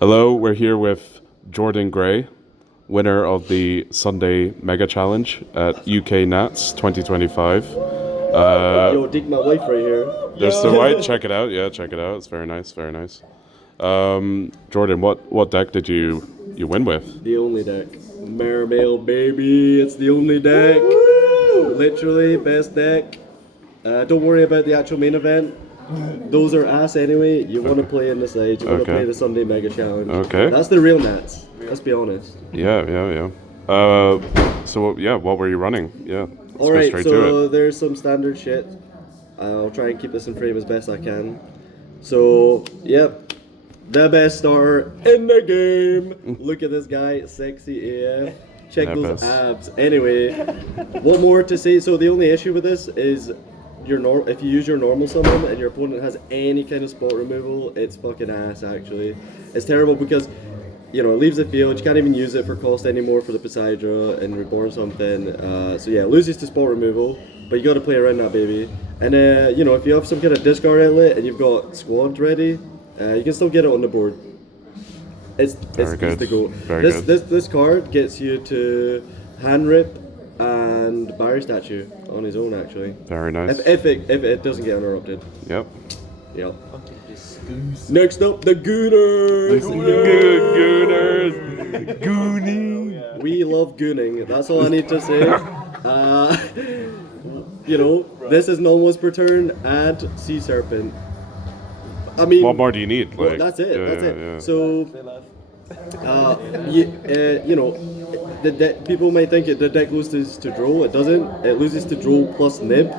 Hello, we're here with Jordan Gray, winner of the Sunday Mega Challenge at UK Nats 2025. Yo, dig my wife right here. There's the white. Check it out. Yeah, check it out. It's very nice. Very nice. Jordan, what deck did you win with? The only deck. Mermail, baby. It's the only deck. Literally, best deck. Don't worry about the actual main event. Those are ass anyway. You want to play in the side. You want to Okay. play the Sunday Mega Challenge. Okay. That's the real Nats. Let's be honest. Yeah. So yeah, what were you running? Yeah. Let's go Alright, straight to so it. there's some standard shit. I'll try and keep this in frame as best I can. So, yep. The best starter in the game. Look at this guy, sexy AF. Check those Epic. abs. Anyway, what more to say? So the only issue with this is if you use your normal summon and your opponent has any kind of spot removal, it's fucking ass actually. It's terrible because it leaves the field, you can't even use it for cost anymore for the Poseidra and Reborn something. So yeah, it loses to spot removal, but you gotta play around that baby. And if you have some kind of discard outlet and you've got squad ready, you can still get it on the board. It's good. the goal. Very good. This card gets you to hand rip and Barry statue on his own actually. Very nice. If it doesn't get interrupted. Yep. Yep. Next up, the Gooners. Gooners. Goonie. We love gooning. That's all I need to say. This is non-once per turn. Add Sea Serpent. I mean, What more do you need? well, Like, that's it. yeah, That's yeah, it. yeah. So, people might think the deck loses to draw. It doesn't. It loses to draw plus nib,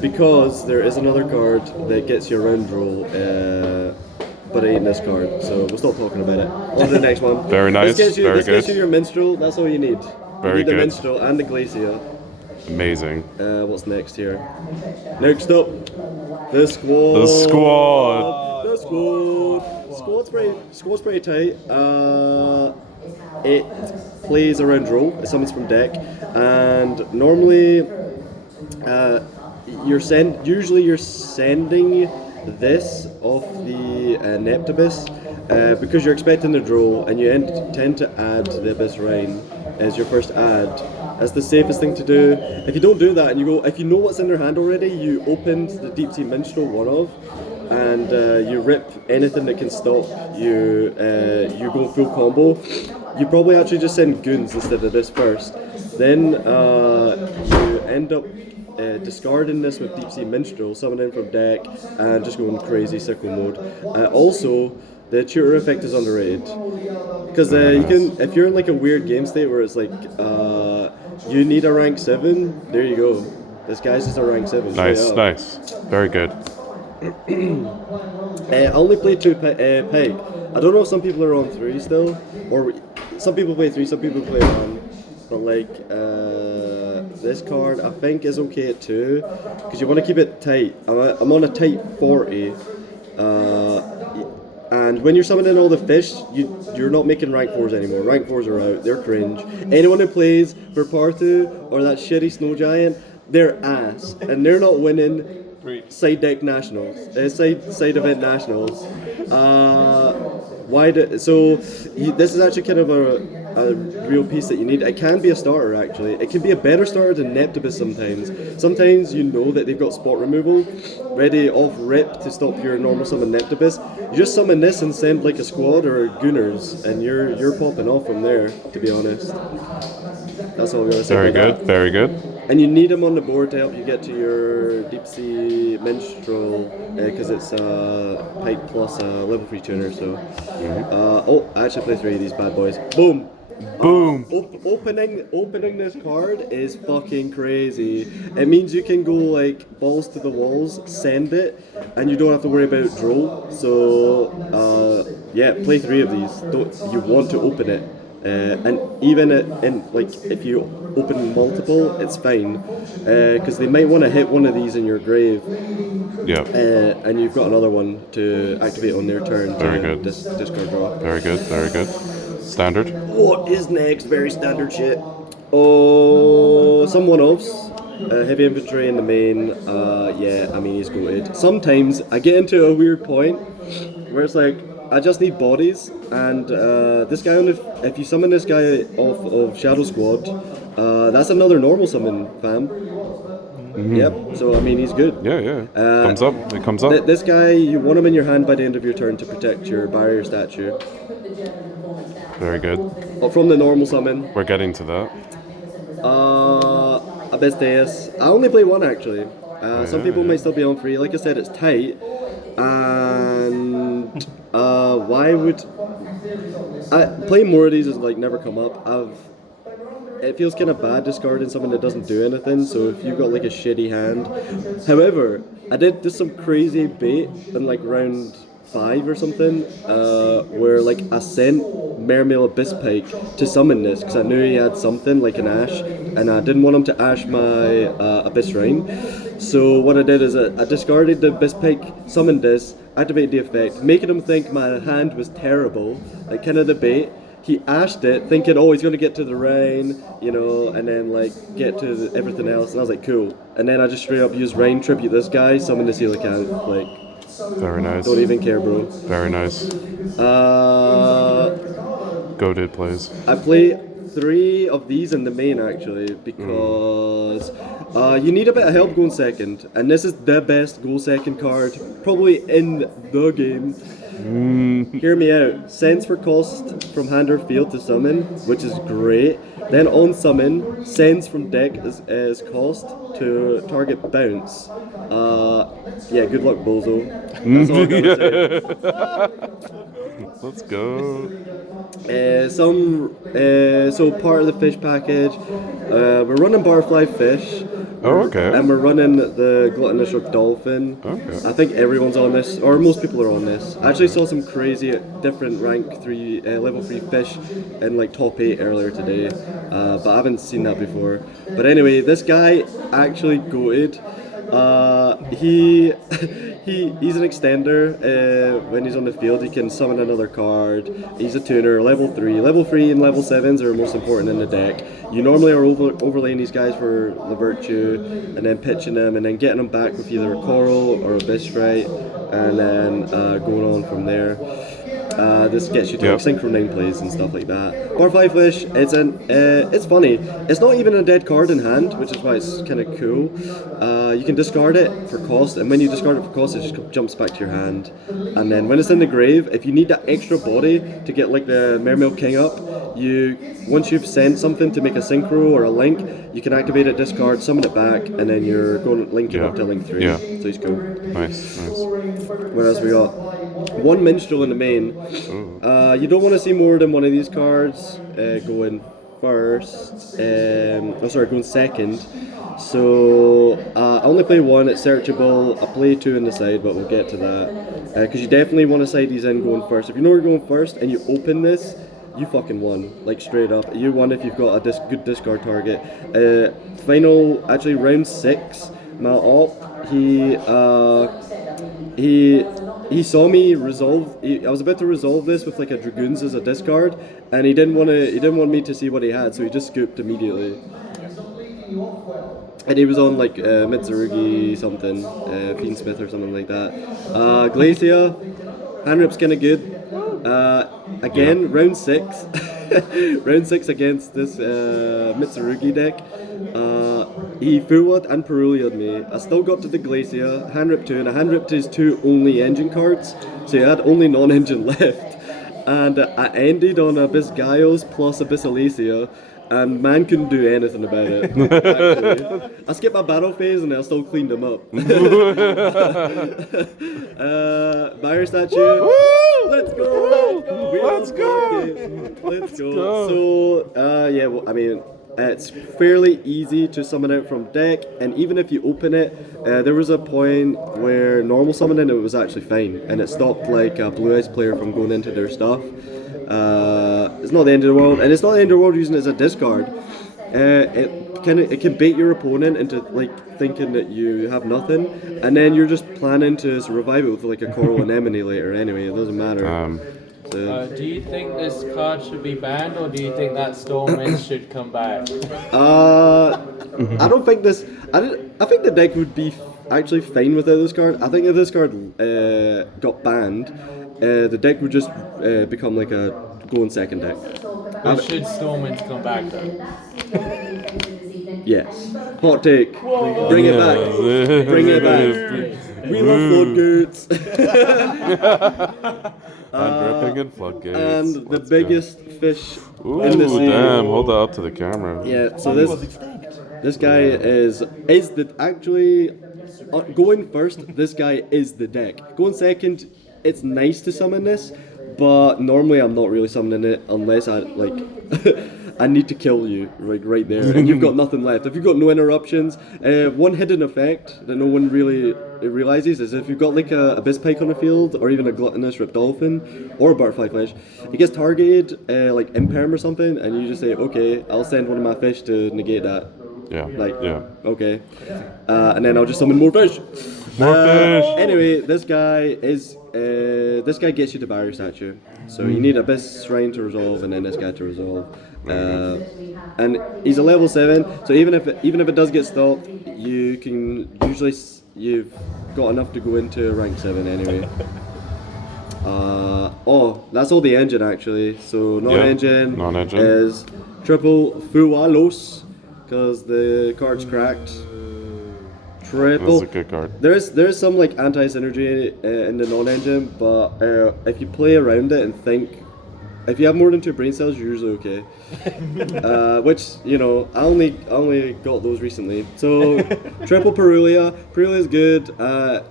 because there is another card that gets you around draw. But it ain't this card, so we'll stop talking about it. On to the next one. Very nice, This very gets you good. your minstrel. That's all you need. Very you need the good. minstrel and the glacier. Amazing. What's next here? Next up, the squad. The squad. The squad. Squad's pretty tight. It plays around draw. It summons from deck, and normally, usually you're sending this off the Neptibus because you're expecting the draw, and you tend to add the Abyss Rain as your first add. That's the safest thing to do. If you don't do that and if you know what's in their hand already, you opened the Deep Sea Minstrel one of, and you rip anything that can stop you. You go full combo. You probably actually just send goons instead of this first. Then you end up discarding this with Deep Sea Minstrel, summoning from deck, and just going crazy sickle mode. Also, the tutor effect is underrated because if you're in like a weird game state where it's like you need a rank 7, there you go. This guy's just a rank 7. Nice, nice. Very good. I only play 2 peg. I don't know if some people are on 3 still, or some people play 3, some people play 1. But like this card, I think is okay at 2 because you want to keep it tight. I'm on a tight 40. And when you're summoning all the fish, you're not making rank 4s anymore. Rank 4s are out. They're cringe. Anyone who plays for Partu or that shitty snow giant, they're ass, and they're not winning side deck nationals, side event nationals. This is actually kind of a real piece that you need. It can be a starter actually. It can be a better starter than Neptibus sometimes. Sometimes you know that they've got spot removal ready off rip to stop your normal summon Neptibus. You just summon this and send like a squad or gooners, and you're popping off from there. To be honest, that's all I'm gonna say. Very about good. that. Very good. And you need them on the board to help you get to your Deep Sea Minstrel because it's Pike plus level 3 tuner. So, I actually play 3 of these bad boys. Boom. Boom. Opening this card is fucking crazy. It means you can go like balls to the walls, send it, and you don't have to worry about draw. So play 3 of these. You want to open it, and even if you open multiple, it's fine because they might want to hit one of these in your grave. Yeah. And you've got another one to activate on their turn. Very to good. Discard draw. Very good. Very good. Standard. What is next? Very standard shit. Oh, some one-offs. Heavy infantry in the main. He's goated. Sometimes I get into a weird point where it's like, I just need bodies, and this guy, if you summon this guy off of Shadow Squad, that's another normal summon, fam. Yep, so I mean, he's good. Yeah. Comes up. It comes up. This guy, you want him in your hand by the end of your turn to protect your barrier statue. Very good. From the normal summon. We're getting to that. Abyss Deus. I only play one actually. Some people might still be on free. Like I said, it's tight. And why would playing more of these has like never come up. It feels kind of bad discarding something that doesn't do anything. So if you've got like a shitty hand, however, I did some crazy bait in like round 5 or something, where like I sent Mermail Abyss Pike to summon this because I knew he had something like an Ash, and I didn't want him to Ash my Abyss Rain. So what I did is I discarded the Abyss Pike, summoned this, activated the effect, making him think my hand was terrible, like kind of the bait. He ashed it, thinking, oh, he's going to get to the rain, you know, and then, like, get to everything else. And I was like, cool. And then I just straight up used rain, tribute this guy, summon the coelacanth, like... Very nice. Don't even care, bro. Very nice. Goated plays. I play 3 of these in the main, actually, because you need a bit of help going second. And this is the best go second card, probably in the game. Hear me out. Sends for cost from hand or field to summon, which is great. Then on summon, sends from deck as cost to target bounce. Yeah, good luck, bozo. That's all I'm gonna say. Let's go. So part of the fish package, we're running barfly fish. Oh, okay. And we're running the gluttonous dolphin. Okay. I think everyone's on this, or most people are on this. I actually saw some crazy different rank 3, level 3 fish in like top 8 earlier today, but I haven't seen that before. But anyway, this guy actually goated. He's an extender. When he's on the field, he can summon another card. He's a tuner, level 3. Level 3 and level 7s are most important in the deck. You normally are overlaying these guys for the Virtue, and then pitching them, and then getting them back with either a Coral or a Bistrite, and then going on from there. This gets you to like Synchro 9 plays and stuff like that. Barfly Fish, it's funny. It's not even a dead card in hand, which is why it's kind of cool. You can discard it for cost, and when you discard it for cost, it just jumps back to your hand. And then when it's in the grave, if you need that extra body to get like the Mermail King up, once you've sent something to make a Synchro or a Link, you can activate it, discard, summon it back, and then you're going linking up to Link 3. Yeah. So he's cool. Nice. What else we got? 1 Minstrel in the main. You don't want to see more than one of these cards going first. Going second. So I only play 1. It's searchable. I play 2 in the side, but we'll get to that. Because you definitely want to side these in going first. If you know you're going first and you open this, you fucking won. Like straight up, you won if you've got a good discard target. Round 6. My op, he saw me resolve. I was about to resolve this with like a Dragoons as a discard, and he didn't want me to see what he had, so he just scooped immediately. And he was on like Mitsurugi something, Fiendsmith or something like that. Glacia, hand rip's kinda good. Round 6. Round 6 against this Mitsurugi deck. He full-wood and Perulia'd me. I still got to the Glacia, hand ripped 2, and I hand ripped his 2 only engine cards, so he had only non-engine left. And I ended on Abyss Gaios plus Abyss Alesia, and man couldn't do anything about it. Actually. I skipped my battle phase and I still cleaned him up. Barrier statue. Woo! Let's go! Let's go! So, it's fairly easy to summon out from deck, and even if you open it, there was a point where normal summoning it was actually fine, and it stopped like a Blue Eyes player from going into their stuff. It's not the end of the world, and it's not the end of the world using it as a discard. It can bait your opponent into like thinking that you have nothing, and then you're just planning to revive it with like a Coral Anemone later. Anyway, it doesn't matter. Do you think this card should be banned, or do you think that Stormwind should come back? I don't think this. I think the deck would be actually fine without this card. I think if this card got banned, the deck would just become like a go in second deck. But should Stormwind come back though? Yes. Hot take. Bring it back. Bring it back. We love floodgates. Gripping and floodgates. And the Let's biggest fish go. in the Ooh, sea. damn! Hold that up to the camera. Yeah. So this guy is the actually going first. This guy is the deck. Going second, it's nice to summon this, but normally I'm not really summoning it unless I like. I need to kill you right there, and you've got nothing left. If you've got no interruptions, one hidden effect that no one really realizes is if you've got like a abyss pike on the field, or even a gluttonous rip dolphin, or a butterfly fish, it gets targeted like imperm or something, and you just say, okay, I'll send one of my fish to negate that. Yeah. Like, yeah. okay, and then I'll just summon more fish. More fish. Anyway, this guy gets you to barrier statue. So you need Abyss Shrine to resolve, and then this guy to resolve. And he's a level 7, so even if it does get stopped, you can usually you've got enough to go into rank 7 anyway. Oh, that's all the engine actually. So non-engine is triple Fualos because the card's cracked. Triple. That's a good card. There's some like anti-synergy in the non-engine, but if you play around it and think, if you have more than 2 brain cells, you're usually okay. Which, you know, I only got those recently. So triple Perulia. Perulia is good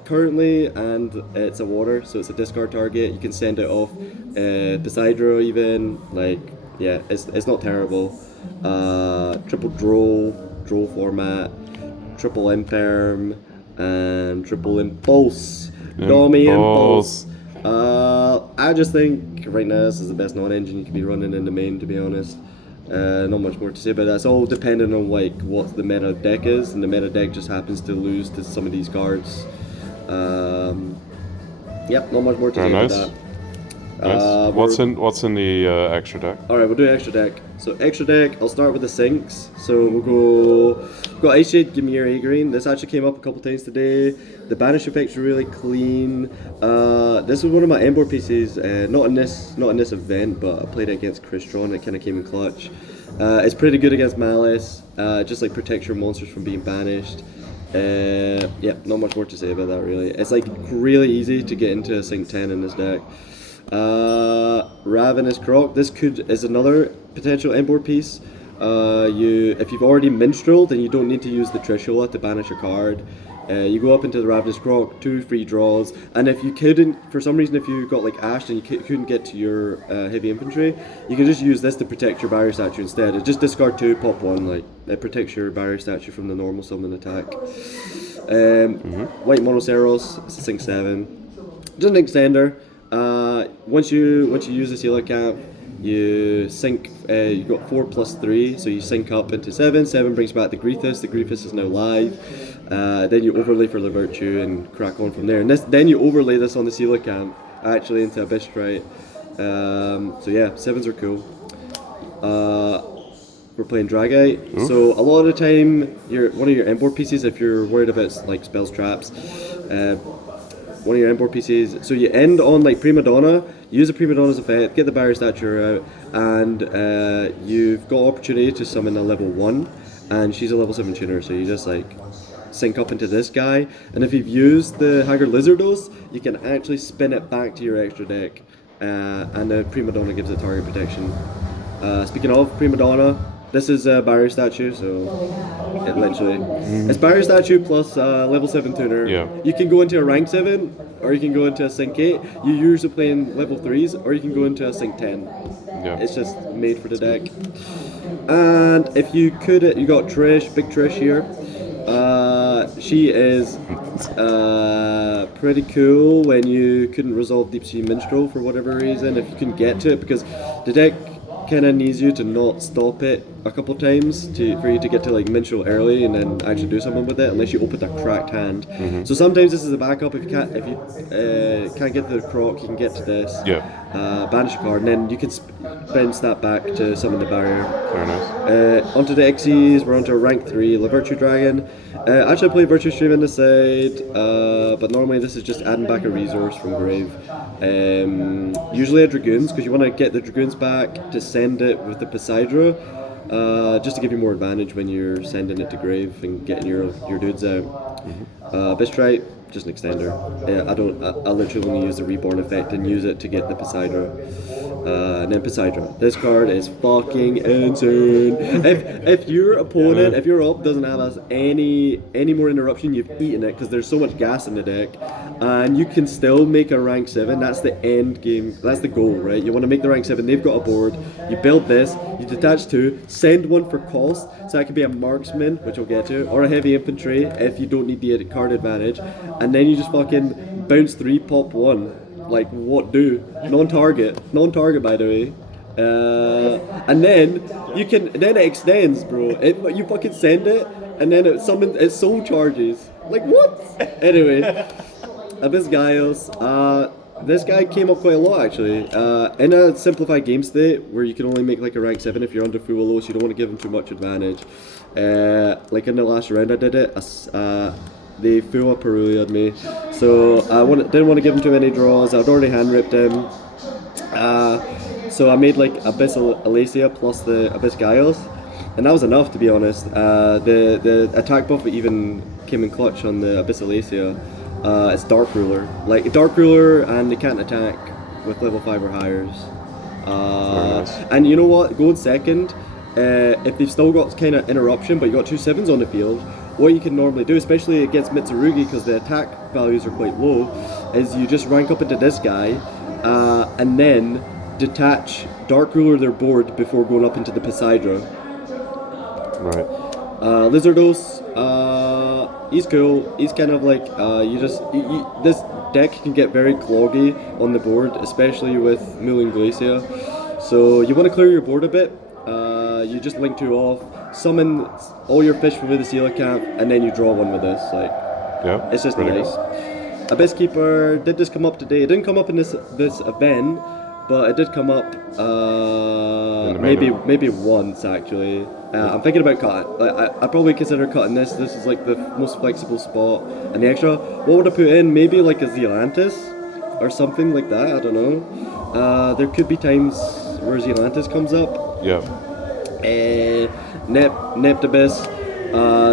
currently, and it's a water, so it's a discard target. You can send it off Poseidro even. Like, yeah, it's not terrible. Triple droll format. Triple Imperm and Triple Impulse. Domi Impulse. I just think right now this is the best non-engine you can be running in the main, to be honest. Not much more to say, but that's all dependent on like what the meta deck is, and the meta deck just happens to lose to some of these cards. Yep, not much more to say about that. Nice. What's in the extra deck? Alright, we'll do extra deck. So extra deck, I'll start with the sinks. So we'll go Ice Shade, give me your A-Green. This actually came up a couple times today. The banish effect's really clean. This was one of my Embor pieces, not in this event, but I played it against Crystron. It kind of came in clutch. It's pretty good against Malice, just like protects your monsters from being banished. Yeah, not much more to say about that really. It's like really easy to get into a Sync 10 in this deck. Ravenous Croc. This is another potential Embor piece. If you've already minstreled, then you don't need to use the Trishula to banish a card. You go up into the Ravenous Croc, 2 free draws, and if you couldn't, for some reason, if you got like Ashed and you couldn't get to your heavy infantry, you can just use this to protect your barrier statue instead. It just discard 2, pop 1, like it protects your barrier statue from the normal summon attack. White Monoceros, it's a Sync 7. Just an extender. Once you use the Sealer Cap, you sync. You got 4+3, so you sync up into 7. 7 brings back the Grethus. The Grethus is now live. Then you overlay for the Virtue and crack on from there. And then you overlay this on the Sealer Camp, actually into Abyss Strike. So yeah, 7s are cool. We're playing Dragite. So a lot of the time, one of your Embor pieces, if you're worried about like spells traps. One of your Embor PCs, so you end on like Prima Donna, use a Prima Donna's effect, get the barrier statue out, and you've got opportunity to summon a level 1, and she's a level 7 tuner, so you just like sync up into this guy, and if you've used the Haggard Lizardos, you can actually spin it back to your extra deck, and the Prima Donna gives it target protection. Speaking of Prima Donna, this is a barrier statue, so it literally it's barrier statue plus level 7 tuner. Yeah. You can go into a rank 7, or you can go into a sync 8. You usually play in level 3s, or you can go into a sync 10. Yeah. It's just made for the deck. And if you could, you got Trish, Big Trish here. She is pretty cool when you couldn't resolve Deep Sea Minstrel for whatever reason. If you couldn't get to it, because the deck kind of needs you to not stop it a couple times for you to get to like Minstrel early and then actually do something with it, unless you open a cracked hand. So sometimes this is a backup. If you can't get to the Croc, you can get to this. Yeah. banish a card, and then you can bounce that back to summon the barrier. Very nice. Onto the Xyz, we're onto rank 3, the Virtue Dragon. Actually, I play Virtue Stream on the side, but normally this is just adding back a resource from Grave. Usually a Dragoons, because you want to get the Dragoons back to send it with the Poseidra, just to give you more advantage when you're sending it to Grave and getting your dudes out. Bistrite, just an extender. I literally only use the Reborn effect and use it to get the Poseidra. And then Poseidra. This card is fucking insane. If your opponent, if your op doesn't have any more interruption, you've eaten it because there's so much gas in the deck, and you can still make a rank 7. That's the end game. That's the goal, right? You want to make the rank 7. They've got a board. You build this. You detach 2. Send 1 for cost, so that could be a marksman, which we'll get to, or a heavy infantry if you don't need the card advantage, and then you just fucking bounce 3, pop 1. Like, what do? Non-target by the way. And then it extends, bro. You fucking send it, and then it soul charges. Like, what? Anyway, Abyss Gaios. This guy came up quite a lot actually. In a simplified game state where you can only make like a rank 7 if you're under full elo, so you don't want to give him too much advantage. Like in the last round I did it. They full up Perulia'd me, so didn't want to give him too many draws. I'd already hand ripped him, so I made like Abyss Alacia plus the Abyss Gaios, and that was enough to be honest. The attack buff even came in clutch on the Abyss Alacia. It's Dark Ruler, and they can't attack with level 5 or higher. Nice. And you know what? Going second, if they've still got kind of interruption, but you got 2 7s on the field. What you can normally do, especially against Mitsurugi, because the attack values are quite low, is you just rank up into this guy, and then detach Dark Ruler their board before going up into the Poseidra. Right. Lizardos, he's cool. He's kind of like, this deck can get very cloggy on the board, especially with Moulin Glacia. So you want to clear your board a bit. You just link 2 off, summon all your fish from the Coelacanth, and then you draw 1 with this. Like, Yeah. it's just pretty nice. good. Abyss Keeper, did this come up today? It didn't come up in this event, but it did come up maybe once actually. I'm thinking about cutting. Like, I probably consider cutting this. This is like the most flexible spot. And the extra, what would I put in? Maybe like a Zealantis or something like that. I don't know. There could be times where Zealantis comes up. Yeah. Neptibus.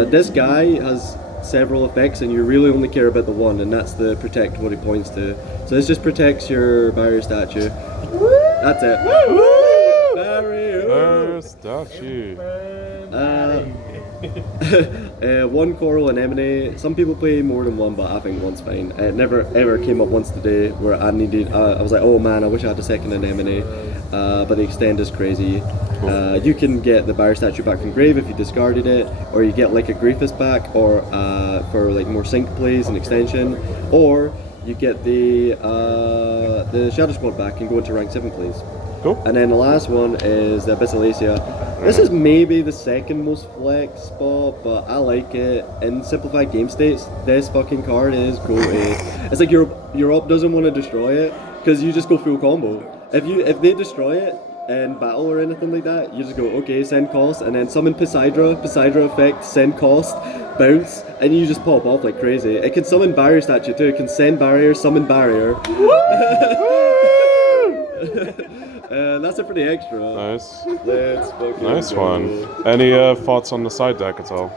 This guy has several effects, and you really only care about the one, and that's the protect, what he points to. So this just protects your barrier statue. That's it. Barrier Statue. 1 coral and emanate. Some people play more than 1, but I think 1's fine. It never ever came up once today where I needed. I was like, oh man, I wish I had a second anemone. But the extend is crazy. You can get the barrier statue back from Grave if you discarded it, or you get like a Griefus back, or for like more sync plays and extension, or you get the Shadow Squad back and go into rank 7 plays. Cool. And then the last one is the Abyss Alacia. This is maybe the second most flex spot, but I like it. In simplified game states, this fucking card is goated. It's like your op doesn't want to destroy it, because you just go full combo. If they destroy it in battle or anything like that, you just go, okay, send cost, and then summon Poseidra effect, send cost, bounce, and you just pop off like crazy. It can summon barrier statue too. It can send barrier, summon barrier. That's it for the extra. Nice. Let's fucking Nice go. one. Any thoughts on the side deck at all?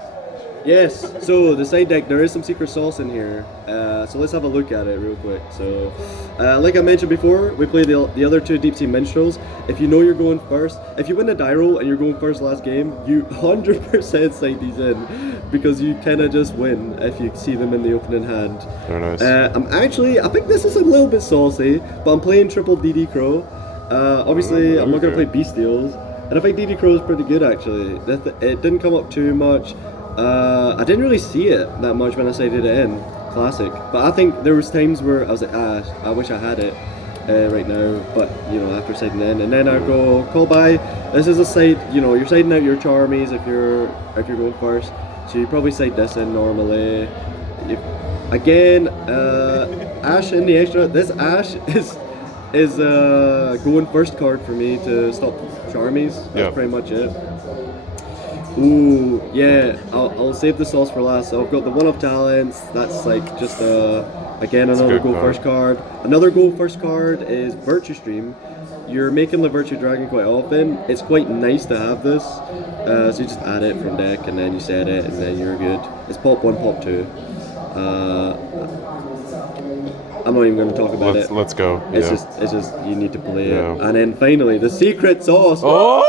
Yes, so the side deck, there is some secret sauce in here. So let's have a look at it real quick. So, like I mentioned before, we play the other 2 Deep Sea Minstrels. If you know you're going first, if you win the die roll and you're going first last game, you 100% side these in, because you kind of just win if you see them in the opening hand. Very nice. I think this is a little bit saucy, but I'm playing triple DD Crow. Obviously, I'm not going to play Bestials, and I think DD Crow is pretty good actually. It didn't come up too much. I didn't really see it that much when I sided it in. Classic. But I think there was times where I was like, I wish I had it right now, but after siding in, and then I go call by. This is a side, you're siding out your Charmies if you're going first, so you probably side this in normally. Again, Ash in the extra. This Ash is is going first card for me to stop Charmies. That's Yeah. pretty much it. Ooh, yeah, I'll save the sauce for last. So I've got the one of talents. That's like just again another good go card. first card. Another go first card is Virtue Stream. You're making the Virtue Dragon quite often. It's quite nice to have this. So you just add it from deck and then you set it and then you're good. It's pop 1, pop 2. I'm not even going to talk about it. Let's go. It's Yeah. just you need to play Yeah. it. And then finally the secret sauce. Oh!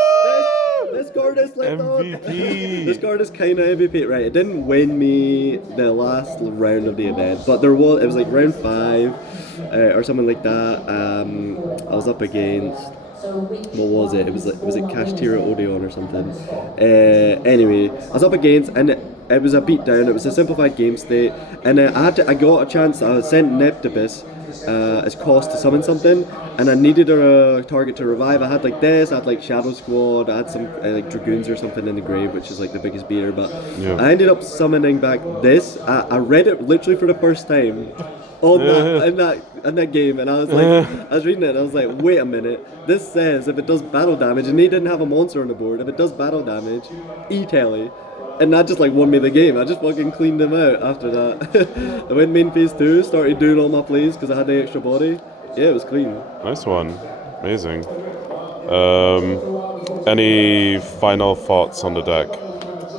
This card is like MVP. This card is kind of MVP, right? It didn't win me the last round of the event, but it was like round 5 or something like that. I was up against, what was it? Was it Kashtira Odeon or something? Anyway, I was up against, and it was a beatdown. It was a simplified game state, and I got a chance. I sent Neptibus as cost to summon something, and I needed a target to revive. I had like this, I had like Shadow Squad, I had some like Dragoons or something in the grave, which is like the biggest beater. But Yeah. I ended up summoning back this. I read it literally for the first time on in that game, and I was like, I was reading it, and I was like, wait a minute. This says if it does battle damage, and he didn't have a monster on the board. If it does battle damage, E-Tele. And that just like won me the game. I just fucking cleaned him out after that. I went main phase 2, started doing all my plays because I had the extra body. Yeah, it was clean. Nice one. Amazing. Any final thoughts on the deck?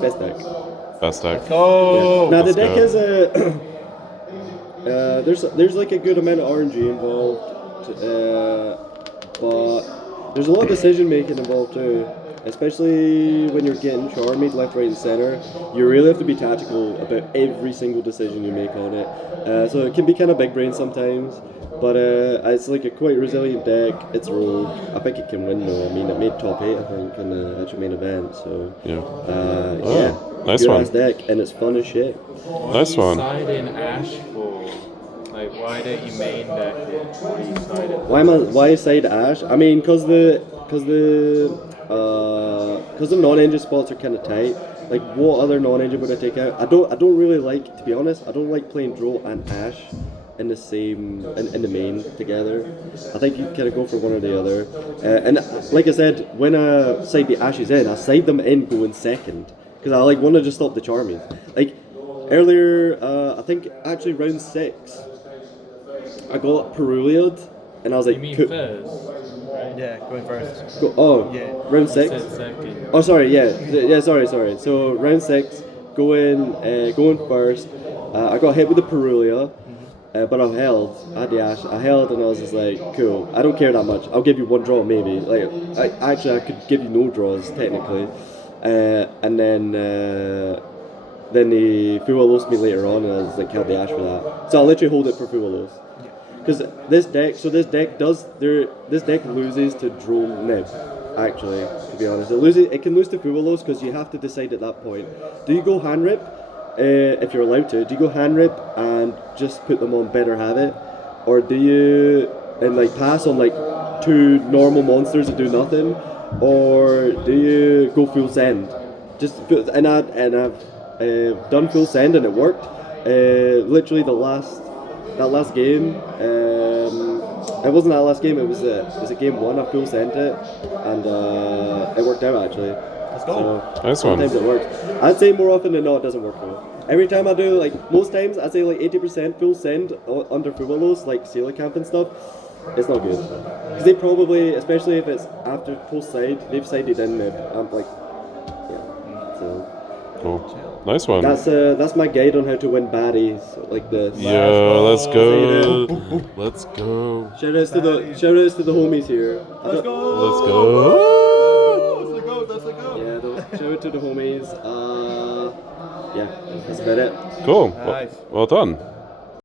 Best deck. Best deck. Oh, Now the let's deck go. has a there's like a good amount of RNG involved, but there's a lot of decision making involved too. Especially when you're getting charmed left, right, and center, you really have to be tactical about every single decision you make on it. So it can be kind of big brain sometimes, but it's like a quite resilient deck. It's rogue. I think it can win though. I mean, it made top 8, I think, in the actual main event. So Yeah. yeah, nice good one. ass deck, and it's fun as shit. Nice one. Why do you side in Ash for? Like, why don't you main deck it? Why do you side it? Why side Ash? I mean, cause the non-engine spots are kind of tight. Like, what other non-engine would I take out? I don't really like, to be honest, I don't like playing Droll and Ash in the same in the main together. I think you kind of go for one or the other. And like I said, when I side the Ashes in, I side them in going second because I like want to just stop the charming. Like earlier, I think actually round 6, I got Peruliad, and I was like, You mean "Cool." first, right? Yeah, going first. Yeah. Round I 6. said second. Oh, sorry, sorry. So round 6, going first. I got hit with the Perulia, but I held. I had the Ash. I held, and I was just like, cool. I don't care that much. I'll give you one draw, maybe. Like, I could give you no draws technically, and then the Fualos me later on, and I was like, held the Ash for that. So I literally hold it for Fualos. Because this deck loses to Drone Nib, actually, to be honest. It can lose to Fualos because you have to decide at that point. Do you go hand rip, if you're allowed to? Do you go hand rip and just put them on Better Habit? Or do you like pass on like 2 normal monsters that do nothing? Or do you go full send? And I've done full send and it worked. Literally that last game, it wasn't that last game, it was a game 1, I full sent it, and it worked out actually. Let's go. So, Nice one. sometimes it works. I'd say more often than not it doesn't work though. Every time I do, like most times, I'd say like 80% full send under Fualos, like Sailor Camp and stuff, it's not good. Because they probably, especially if it's after post side, they've sided in Nib. I'm like, yeah, so. Cool. Nice one. That's my guide on how to win baddies like this. Yo, let's go. Say Let's go. Shout outs to the homies here. Let's go. Let's go. That's the goat. That's the goat. Yeah, shout out to the homies. Yeah, that's about it. Cool. Nice. Well done.